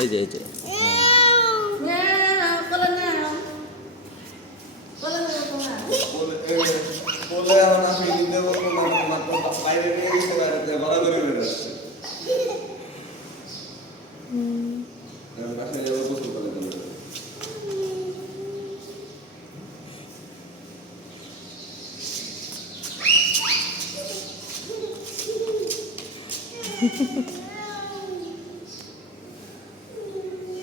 এই যে এই যে বলে আমরা ফিলিং দেব মাত্র বাইরে নিয়ে গেছে বাইরে বড় করে বেরোচ্ছে বাসায় যাবো বসে বলে দেবো Ha ha ha.